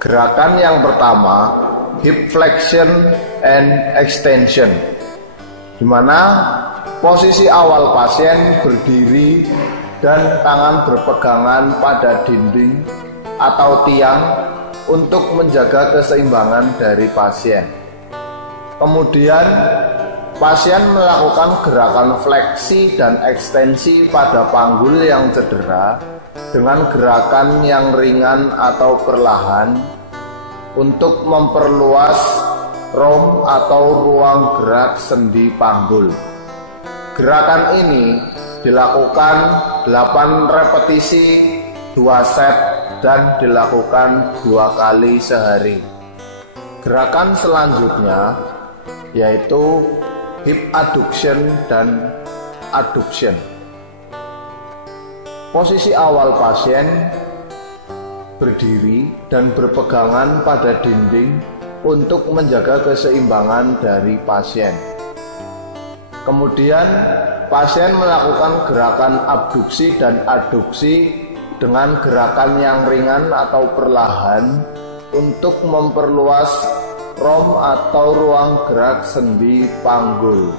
Gerakan yang pertama, hip flexion and extension, di mana posisi awal pasien berdiri dan tangan berpegangan pada dinding atau tiang untuk menjaga keseimbangan dari pasien. Kemudian pasien melakukan gerakan fleksi dan ekstensi pada panggul yang cedera dengan gerakan yang ringan atau perlahan untuk memperluas rom atau ruang gerak sendi panggul. Gerakan ini dilakukan 8 repetisi, 2 set, dan dilakukan 2 kali sehari. Gerakan selanjutnya yaitu hip adduction dan adduction. Posisi awal pasien berdiri dan berpegangan pada dinding untuk menjaga keseimbangan dari pasien. Kemudian pasien melakukan gerakan abduksi dan adduksi dengan gerakan yang ringan atau perlahan untuk memperluas rom atau ruang gerak sendi panggul.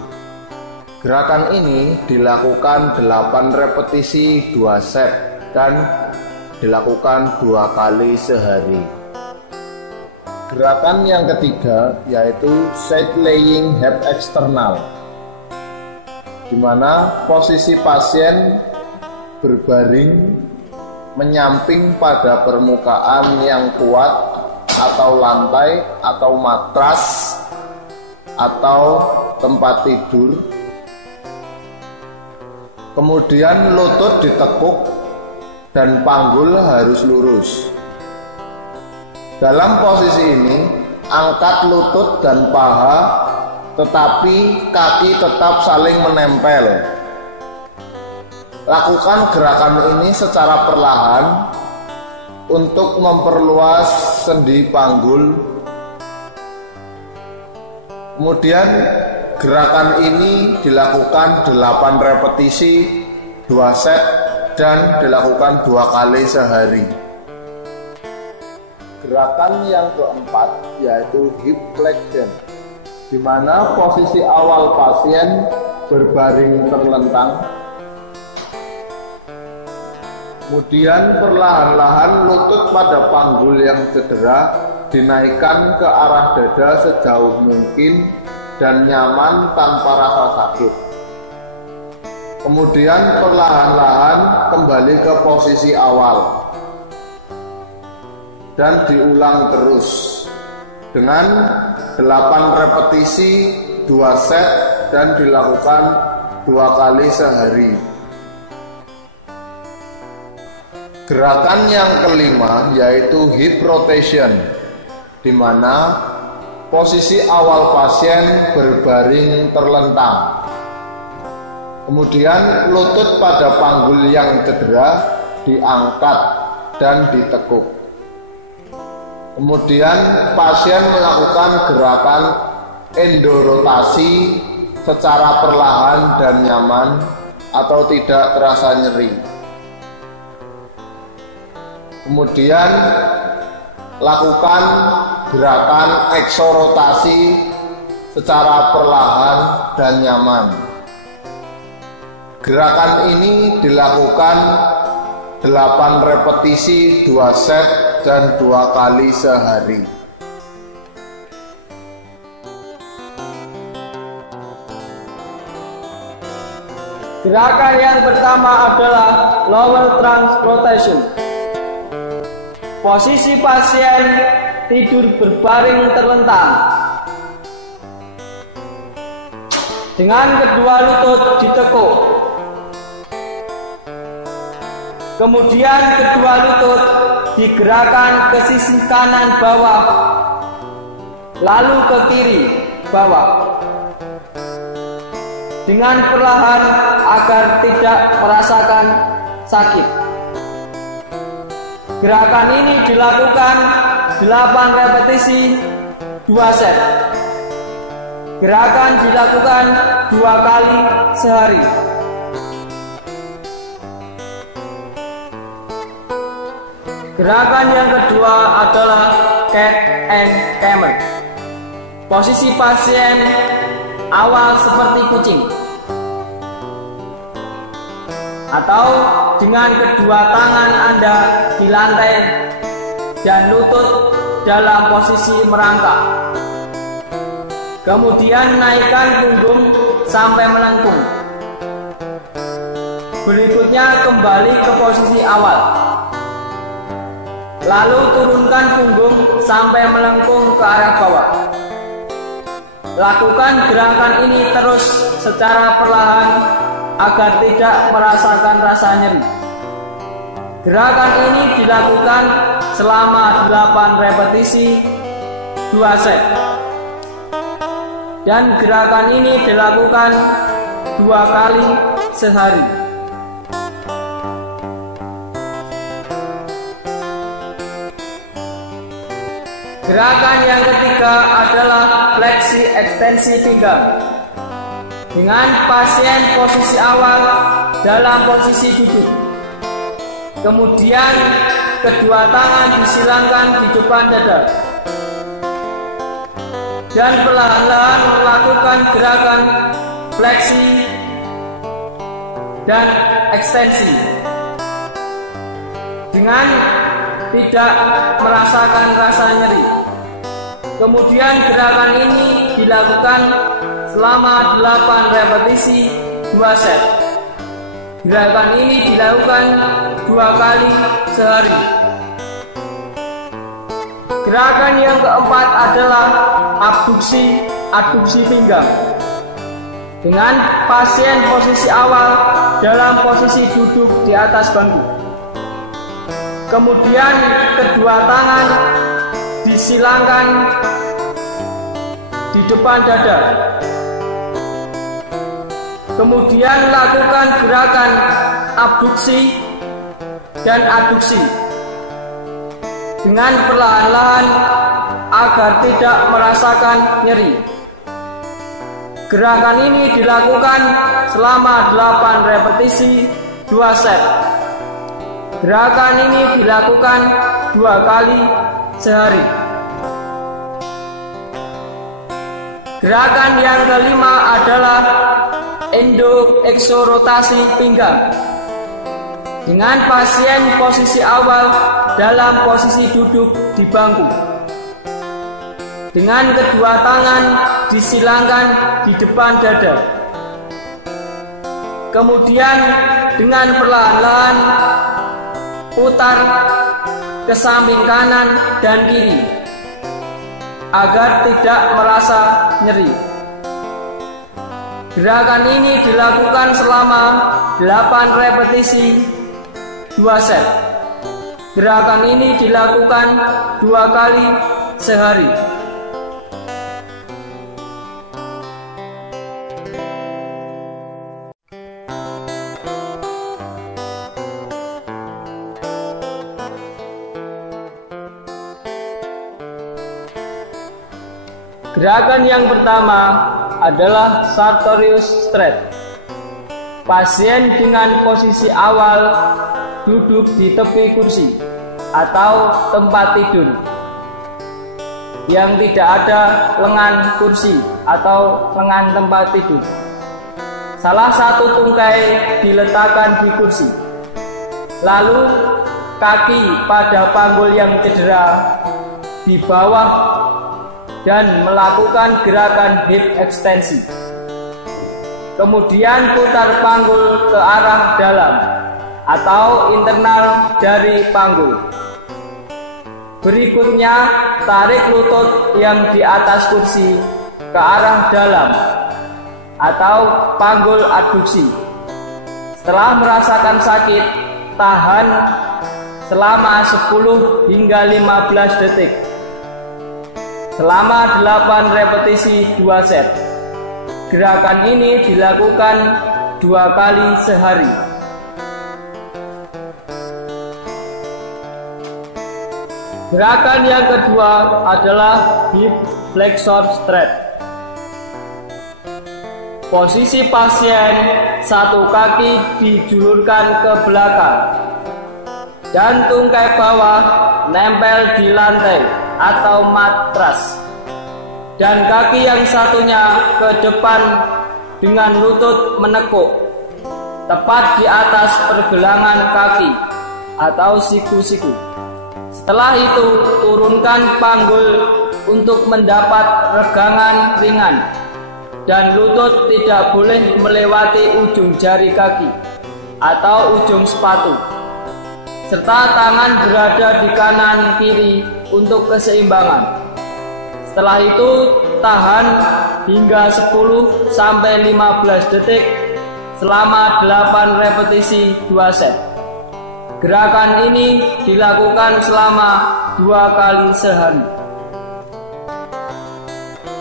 Gerakan ini dilakukan 8 repetisi, 2 set, dan dilakukan 2 kali sehari. Gerakan yang ketiga yaitu side laying hip external, di mana posisi pasien berbaring menyamping pada permukaan yang kuat atau lantai atau matras atau tempat tidur. Kemudian lutut ditekuk dan panggul harus lurus. Dalam posisi ini, angkat lutut dan paha, tetapi kaki tetap saling menempel. Lakukan gerakan ini secara perlahan untuk memperluas sendi panggul. Kemudian gerakan ini dilakukan 8 repetisi, 2 set, dan dilakukan 2 kali sehari. Gerakan yang keempat yaitu hip flexion, di mana posisi awal pasien berbaring terlentang. Kemudian perlahan-lahan lutut pada panggul yang cedera dinaikkan ke arah dada sejauh mungkin dan nyaman tanpa rasa sakit. Kemudian perlahan-lahan kembali ke posisi awal dan diulang terus dengan 8 repetisi, 2 set, dan dilakukan 2 kali sehari. Gerakan yang kelima yaitu hip rotation, di mana posisi awal pasien berbaring terlentang. Kemudian lutut pada panggul yang cedera diangkat dan ditekuk. Kemudian pasien melakukan gerakan endorotasi secara perlahan dan nyaman atau tidak terasa nyeri. Kemudian lakukan gerakan eksorotasi secara perlahan dan nyaman. Gerakan ini dilakukan 8 repetisi, 2 set, dan 2 kali sehari. Gerakan yang pertama adalah lower trunk rotation. Posisi pasien tidur berbaring terlentang dengan kedua lutut ditekuk. Kemudian kedua lutut digerakkan ke sisi kanan bawah, lalu ke kiri bawah, dengan perlahan agar tidak merasakan sakit. Gerakan ini dilakukan 8 repetisi, 2 set. Gerakan dilakukan 2 kali sehari. Gerakan yang kedua adalah cat and camel. Posisi pasien awal seperti kucing, atau dengan kedua tangan Anda di lantai dan lutut dalam posisi merangkak. Kemudian naikkan punggung sampai melengkung. Berikutnya kembali ke posisi awal. Lalu turunkan punggung sampai melengkung ke arah bawah. Lakukan gerakan ini terus secara perlahan agar tidak merasakan rasa nyeri. Gerakan ini dilakukan selama 8 repetisi 2 set. Dan gerakan ini dilakukan 2 kali sehari. Gerakan yang ketiga adalah fleksi ekstensi pinggang. Dengan pasien posisi awal dalam posisi duduk. Kemudian kedua tangan disilangkan di depan dada. Dan perlahan-lahan melakukan gerakan fleksi dan ekstensi. Dengan tidak merasakan rasa nyeri. Kemudian gerakan ini dilakukan selama 8 repetisi 2 set. Gerakan ini dilakukan 2 kali sehari. Gerakan yang keempat adalah abduksi pinggang. Dengan pasien posisi awal dalam posisi duduk di atas bangku. Kemudian kedua tangan disilangkan di depan dada. Kemudian lakukan gerakan abduksi dan aduksi dengan perlahan-lahan agar tidak merasakan nyeri. Gerakan ini dilakukan selama 8 repetisi 2 set. Gerakan ini dilakukan 2 kali sehari. Gerakan yang kelima adalah endoeksorotasi pinggang. Dengan pasien posisi awal dalam posisi duduk di bangku. Dengan kedua tangan disilangkan di depan dada. Kemudian dengan perlahan-lahan putar ke samping kanan dan kiri agar tidak merasa nyeri. Gerakan ini dilakukan selama 8 repetisi 2 set. Gerakan ini dilakukan 2 kali sehari. Gerakan yang pertama adalah Sartorius stretch. Pasien dengan posisi awal duduk di tepi kursi atau tempat tidur yang tidak ada lengan kursi atau lengan tempat tidur. Salah satu tungkai diletakkan di kursi. Lalu kaki pada panggul yang cedera di bawah dan melakukan gerakan hip ekstensi. Kemudian putar panggul ke arah dalam atau internal dari panggul. Berikutnya, tarik lutut yang di atas kursi ke arah dalam atau panggul adduksi. Setelah merasakan sakit, tahan selama 10 hingga 15 detik. Selama 8 repetisi 2 set. Gerakan ini dilakukan 2 kali sehari. Gerakan yang kedua adalah hip flexor stretch. Posisi pasien, satu kaki dijulurkan ke belakang. dan tungkai bawah nempel di lantai atau matras, dan kaki yang satunya ke depan dengan lutut menekuk tepat di atas pergelangan kaki atau siku-siku. Setelah itu turunkan panggul untuk mendapat regangan ringan, dan lutut tidak boleh melewati ujung jari kaki atau ujung sepatu, serta tangan berada di kanan kiri untuk keseimbangan. Setelah itu tahan hingga 10-15 detik selama 8 repetisi 2 set. Gerakan ini dilakukan selama 2 kali sehari.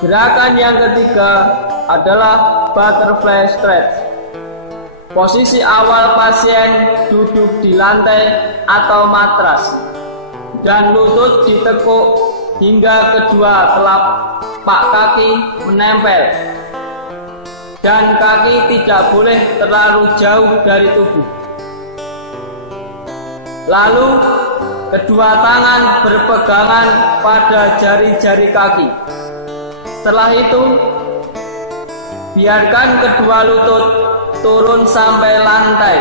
Gerakan yang ketiga adalah butterfly stretch. Posisi awal pasien duduk di lantai atau matras dan lutut ditekuk hingga kedua telapak kaki menempel, dan kaki tidak boleh terlalu jauh dari tubuh. Lalu kedua tangan berpegangan pada jari-jari kaki. Setelah itu biarkan kedua lutut turun sampai lantai.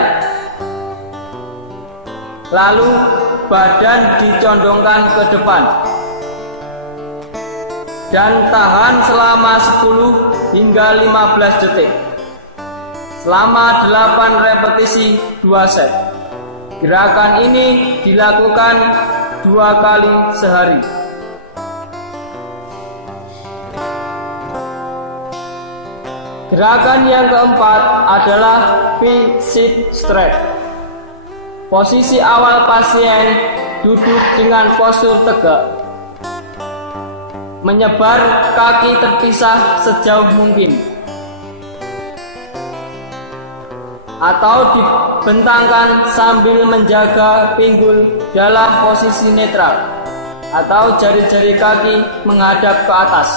Lalu badan dicondongkan ke depan dan tahan selama 10 hingga 15 detik selama 8 repetisi 2 set. Gerakan ini dilakukan 2 kali sehari. Gerakan yang keempat adalah V-sit stretch. Posisi awal pasien duduk dengan postur tegak, menyebar kaki terpisah sejauh mungkin, atau dibentangkan sambil menjaga pinggul dalam posisi netral atau jari-jari kaki menghadap ke atas.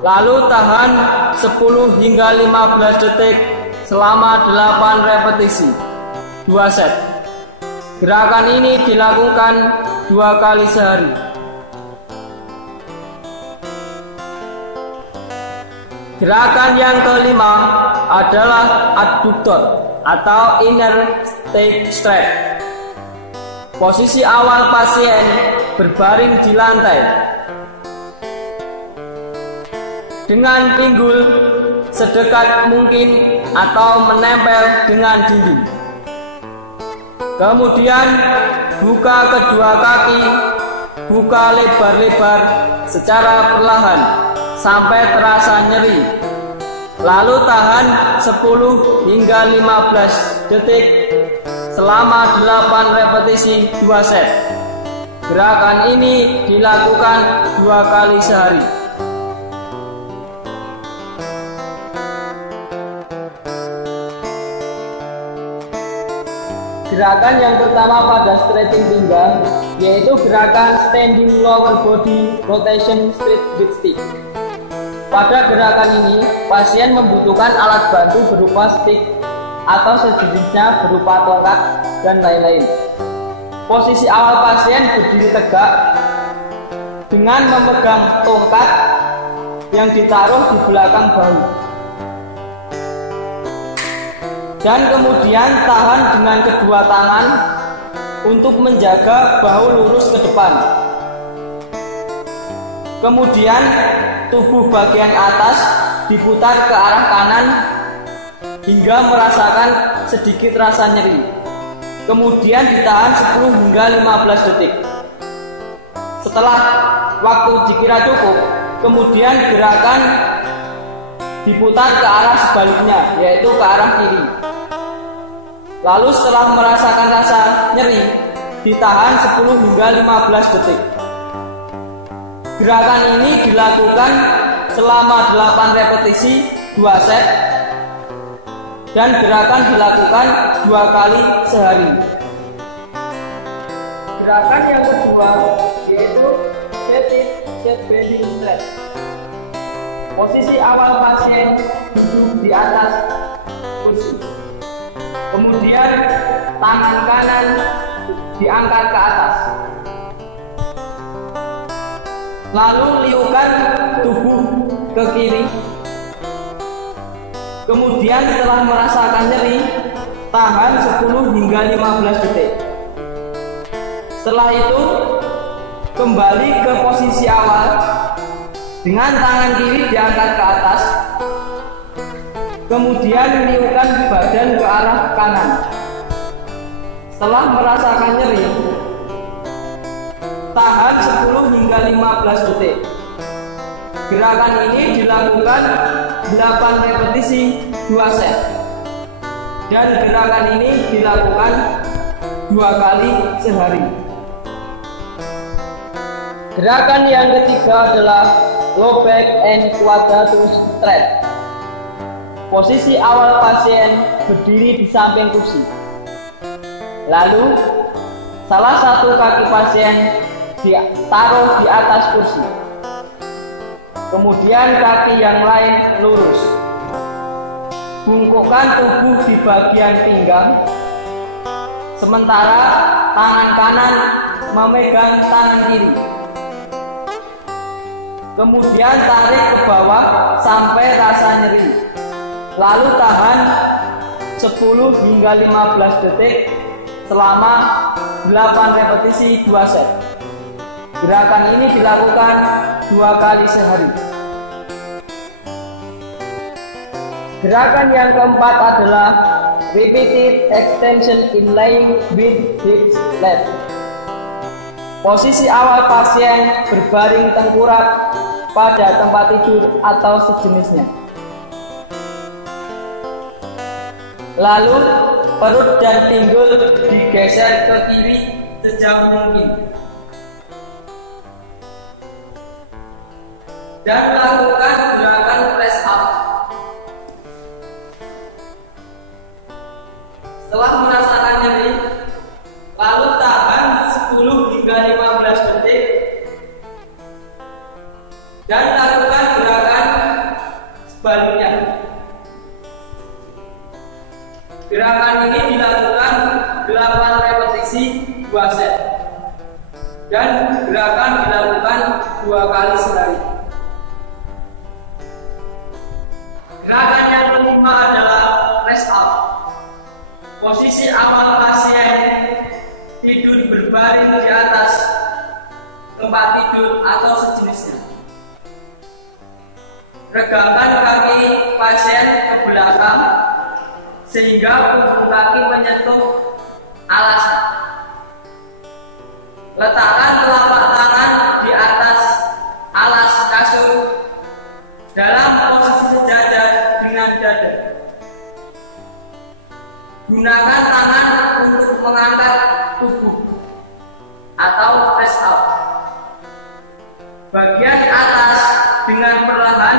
Lalu tahan 10 hingga 15 detik selama 8 repetisi 2 set. Gerakan ini dilakukan 2 kali sehari. Gerakan yang kelima adalah adduktor atau inner thigh stretch. Posisi awal pasien berbaring di lantai dengan pinggul sedekat mungkin atau menempel dengan dinding. Kemudian buka kedua kaki, buka lebar-lebar secara perlahan sampai terasa nyeri. Lalu tahan 10 hingga 15 detik selama 8 repetisi 2 set. Gerakan ini dilakukan 2 kali sehari. Gerakan yang pertama pada stretching pinggang yaitu gerakan standing lower body rotation straight with stick. Pada gerakan ini, pasien membutuhkan alat bantu berupa stick atau sejenisnya berupa tongkat dan lain-lain. Posisi awal pasien berdiri tegak dengan memegang tongkat yang ditaruh di belakang bahu, dan kemudian tahan dengan kedua tangan untuk menjaga bahu lurus ke depan. Kemudian tubuh bagian atas diputar ke arah kanan hingga merasakan sedikit rasa nyeri. Kemudian ditahan 10 hingga 15 detik. Setelah waktu dikira cukup, kemudian gerakan diputar ke arah sebaliknya, yaitu ke arah kiri. Lalu setelah merasakan rasa nyeri, ditahan 10 hingga 15 detik. Gerakan ini dilakukan selama 8 repetisi 2 set, dan gerakan dilakukan 2 kali sehari. Gerakan yang kedua yaitu static set bending stretch. Posisi awal pasien duduk di atas kursi. Kemudian tangan kanan diangkat ke atas. Lalu liukan tubuh ke kiri. Kemudian setelah merasakan nyeri, tahan 10 hingga 15 detik. Setelah itu, kembali ke posisi awal dengan tangan kiri diangkat ke atas. Kemudian liukan badan ke arah kanan. Setelah merasakan nyeri, tahan 10 hingga 15 detik. Gerakan ini dilakukan 8 repetisi 2 set. Dan gerakan ini dilakukan 2 kali sehari. Gerakan yang ketiga adalah low back and quadratus stretch. Posisi awal pasien berdiri di samping kursi. Lalu, salah satu kaki pasien ditaruh di atas kursi. Kemudian kaki yang lain lurus. Bungkukkan tubuh di bagian pinggang. Sementara tangan kanan memegang tangan kiri. Kemudian tarik ke bawah sampai rasa nyeri. Lalu tahan 10 hingga 15 detik selama 8 repetisi 2 set. Gerakan ini dilakukan 2 kali sehari. Gerakan yang keempat adalah repeated extension in line with hips flat. Posisi awal pasien berbaring tengkurap pada tempat tidur atau sejenisnya. Lalu perut dan pinggul digeser ke kiri sejauh mungkin. Dan lakukan gerakan press up. Setelah merasakan nyeri, lalu tahan 10 hingga 15 detik dan lakukan gerakan sebaliknya. Gerakan ini dilakukan 8 repetisi 2 set dan gerakan dilakukan 2 kali sehari. Gerakan yang kelima adalah press up. Posisi awal pasien tidur berbaring di atas tempat tidur atau sejenisnya. Regangkan kaki pasien ke belakang sehingga ujung kaki menyentuh alas. Letakkan telapak tangan di atas alas kasur dalam posisi sejajar dengan dada. Gunakan tangan untuk mengangkat tubuh atau press up. Bagian atas dengan perlahan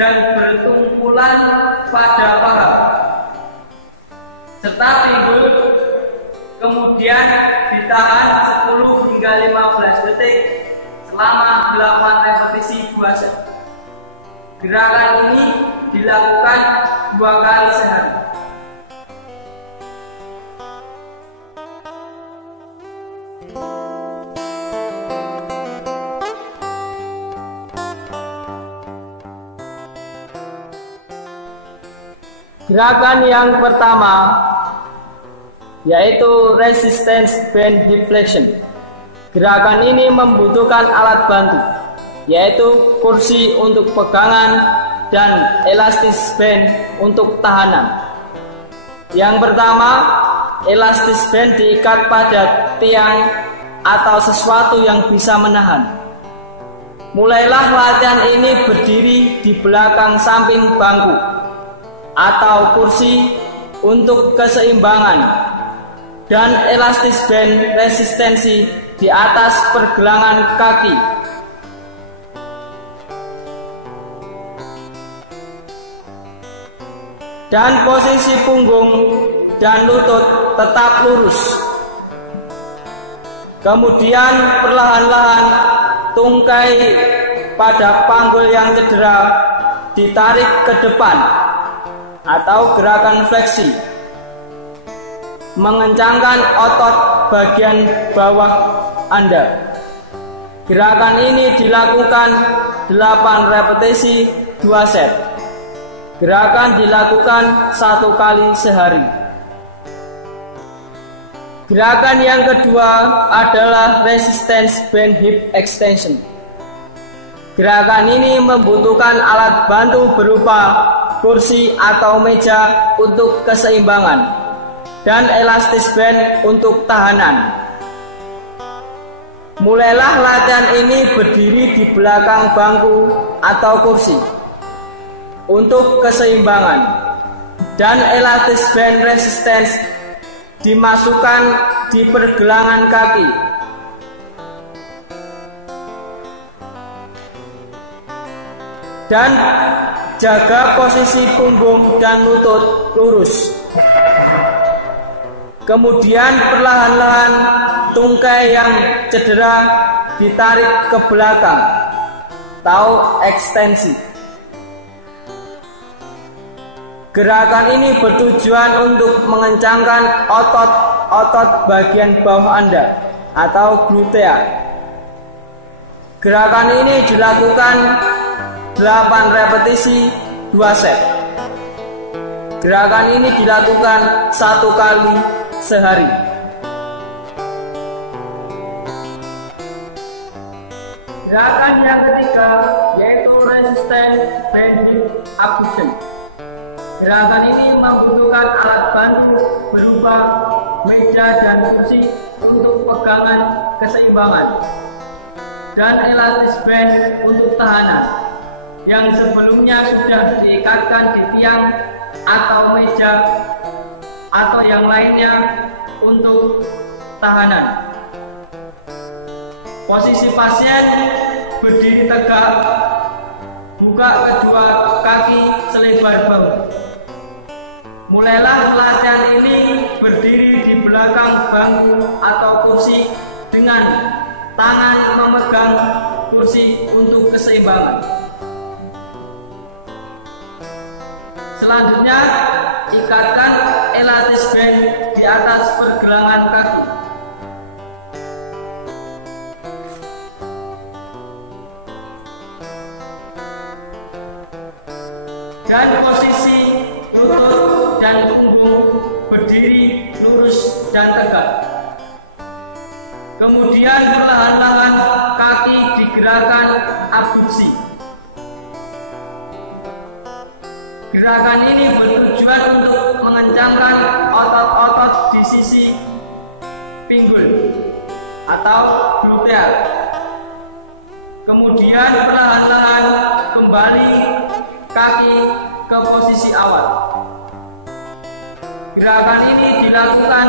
dan bertumpulan pada paha serta pinggul. Kemudian ditahan 10 hingga 15 detik selama 8 repetisi 2 set. Gerakan ini dilakukan 2 kali sehari. Gerakan yang pertama yaitu resistance band hip flexion. Gerakan ini membutuhkan alat bantu, yaitu kursi untuk pegangan dan elastis band untuk tahanan. Yang pertama, elastis band diikat pada tiang atau sesuatu yang bisa menahan. Mulailah latihan ini berdiri di belakang samping bangku atau kursi untuk keseimbangan, dan elastis band resistensi di atas pergelangan kaki. Dan posisi punggung dan lutut tetap lurus. Kemudian perlahan-lahan tungkai pada panggul yang cedera ditarik ke depan atau gerakan fleksi. mengencangkan otot bagian bawah Anda. Gerakan ini dilakukan 8 repetisi 2 set. Gerakan dilakukan 1 kali sehari. Gerakan yang kedua adalah resistance band hip extension. Gerakan ini membutuhkan alat bantu berupa kursi atau meja untuk keseimbangan dan elastis band untuk tahanan. Mulailah latihan ini berdiri di belakang bangku atau kursi untuk keseimbangan, dan elastis band resistance dimasukkan di pergelangan kaki. Dan jaga posisi punggung dan lutut lurus. Kemudian perlahan-lahan tungkai yang cedera ditarik ke belakang atau ekstensi. Gerakan ini bertujuan untuk mengencangkan otot-otot bagian bawah Anda atau glutea. Gerakan ini dilakukan 8 repetisi 2 set. Gerakan ini dilakukan 1 kali sehari. Gerakan yang ketiga yaitu resistance band hip abduction. Gerakan ini membutuhkan alat bantu berupa meja dan kursi untuk pegangan keseimbangan dan elastis band untuk tahanan yang sebelumnya sudah diikatkan di tiang atau meja atau yang lainnya untuk tahanan. Posisi pasien berdiri tegak, buka kedua kaki selebar bahu. Mulailah latihan ini berdiri di belakang bangku atau kursi dengan tangan memegang kursi untuk keseimbangan. Selanjutnya, ikatkan elastis band di atas pergelangan kaki. Dan posisi lutut dan punggung berdiri lurus dan tegak. Kemudian perlahan-lahan kaki digerakkan abduksi. Gerakan ini bertujuan untuk mengencangkan otot-otot di sisi pinggul atau glutea. Kemudian perlahan-lahan kembali kaki ke posisi awal. Gerakan ini dilakukan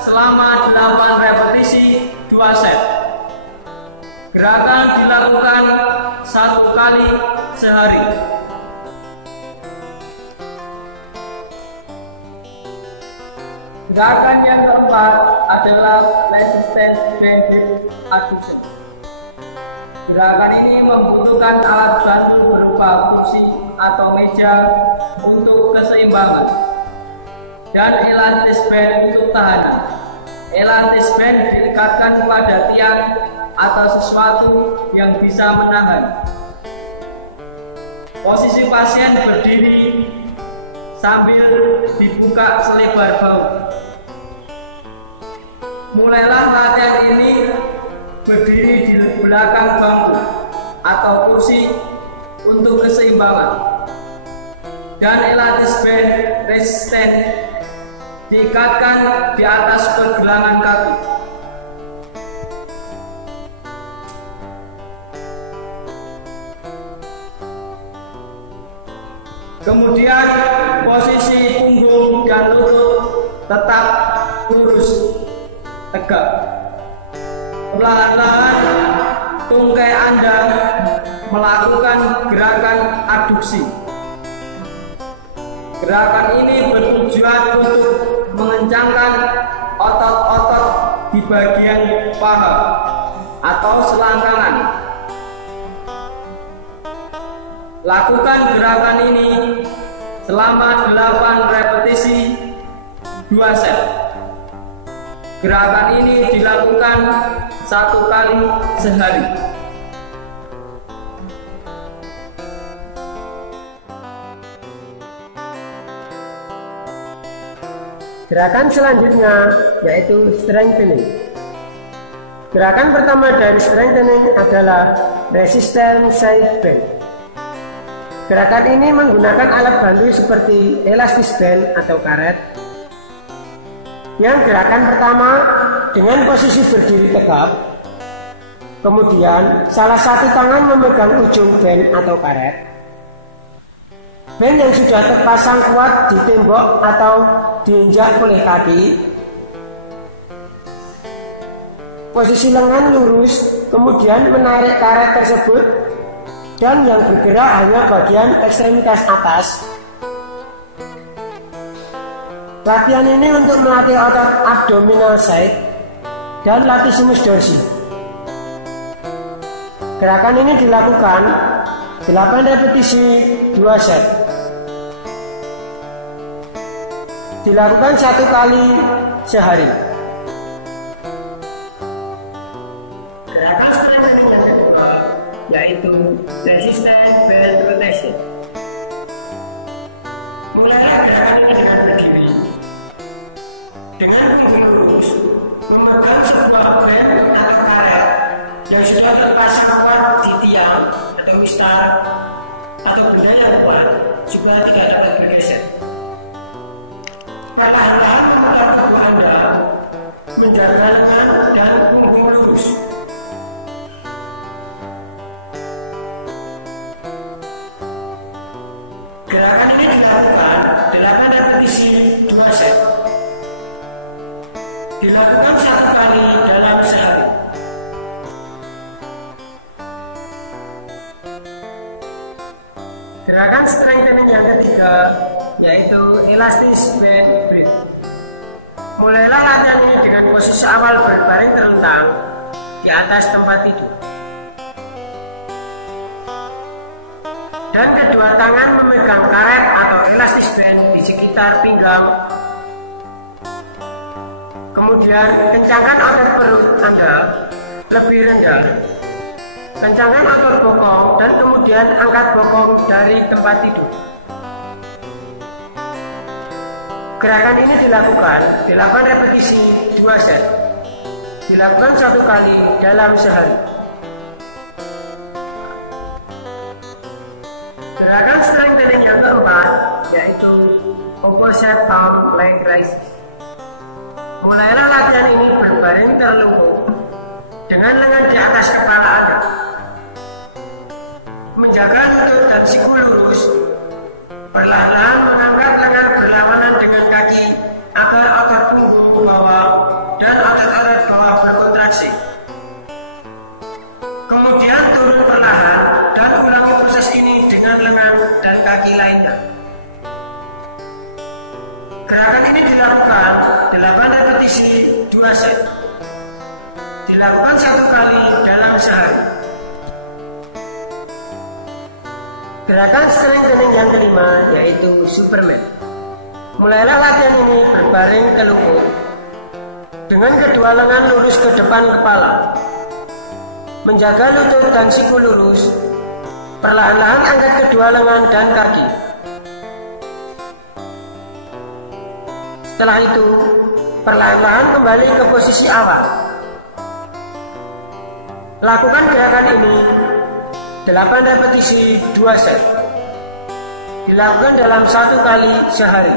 selama 8 repetisi 2 set. Gerakan dilakukan 1 kali sehari. Gerakan yang keempat adalah resistance band hip abduction. Gerakan ini membutuhkan alat bantu berupa kursi atau meja untuk keseimbangan dan elastis band untuk tahanan. Elastis band diikatkan pada tiang atau sesuatu yang bisa menahan. Posisi pasien berdiri sambil dibuka selebar bahu. Mulailah latihan ini berdiri di belakang bangku atau kursi untuk keseimbangan dan elastis band resisten diikatkan di atas pergelangan kaki. Kemudian posisi punggung dan lutut tetap lurus tegak. Perlahan-lahan tungkai Anda melakukan gerakan abduksi. Gerakan ini bertujuan untuk mengencangkan otot-otot di bagian paha atau selangkangan. Lakukan gerakan ini selama 8 repetisi 2 set. Gerakan ini dilakukan 1 kali sehari. Gerakan selanjutnya yaitu strengthening. Gerakan pertama dari strengthening adalah resistance side bend. Gerakan ini menggunakan alat bantu seperti elastis band atau karet. Yang gerakan pertama dengan posisi berdiri tegap, kemudian salah satu tangan memegang ujung band atau karet. Band yang sudah terpasang kuat di tembok atau diinjak oleh kaki. Posisi lengan lurus, kemudian menarik karet tersebut, dan yang bergerak hanya bagian ekstremitas atas. Latihan ini untuk melatih otot abdominal side dan latissimus dorsi. Gerakan ini dilakukan 8 repetisi 2 set. Dilakukan 1 kali sehari. Gerakan strengthening yang kedua yaitu resistance band rotation. Mulailah gerakan ini dengan berdiri, dengan punggung lurus, memegang sebuah band atau karet yang sudah terpasang kuat di tiang atau mistar atau benda yang kuat supaya tidak dapat bergeser. Perlahan-lahan membuka tubuh Anda, menjaga lengan dan punggung lurus. Gerakan ini dilakukan 8 repetisi 2 set. Dilakukan 1 kali dalam sehari. Gerakan strengthening yang ketiga yaitu elastis band breath. Mulailah latihan ini dengan posisi awal berbaring terlentang di atas tempat tidur, dan kedua tangan memegang karet atau elastis band di sekitar pinggang. Kemudian kencangkan otot perut Anda lebih rendah. Kencangkan otot bokong dan kemudian angkat bokong dari tempat tidur. Gerakan ini dilakukan 8 repetisi 2 set. Dilakukan 1 kali dalam sehari. Gerakan strengthening yang keempat yaitu opposite arm leg raises. Mulailah latihan ini berbaring terlungkup dengan lengan di atas kepala Anda. Menjaga lutut dan siku lurus. Perlahan-lahan mengangkat lengan berlawanan dengan kaki agar otot punggung bawah dan otot-otot bawah berkontraksi. Kemudian turun perlahan dan ulangi proses ini dengan lengan dan kaki lainnya. Gerakan ini dilakukan 8 repetisi 2 set. Dilakukan 1 kali dalam sehari. Gerakan strengthening yang kelima yaitu Superman. Mulailah latihan ini berbaring telungkup dengan kedua lengan lurus ke depan kepala. Menjaga lutut dan siku lurus. Perlahan-lahan angkat kedua lengan dan kaki. Setelah itu, perlahan-lahan kembali ke posisi awal. Lakukan gerakan ini 8 repetisi 2 set. Dilakukan dalam 1 kali sehari.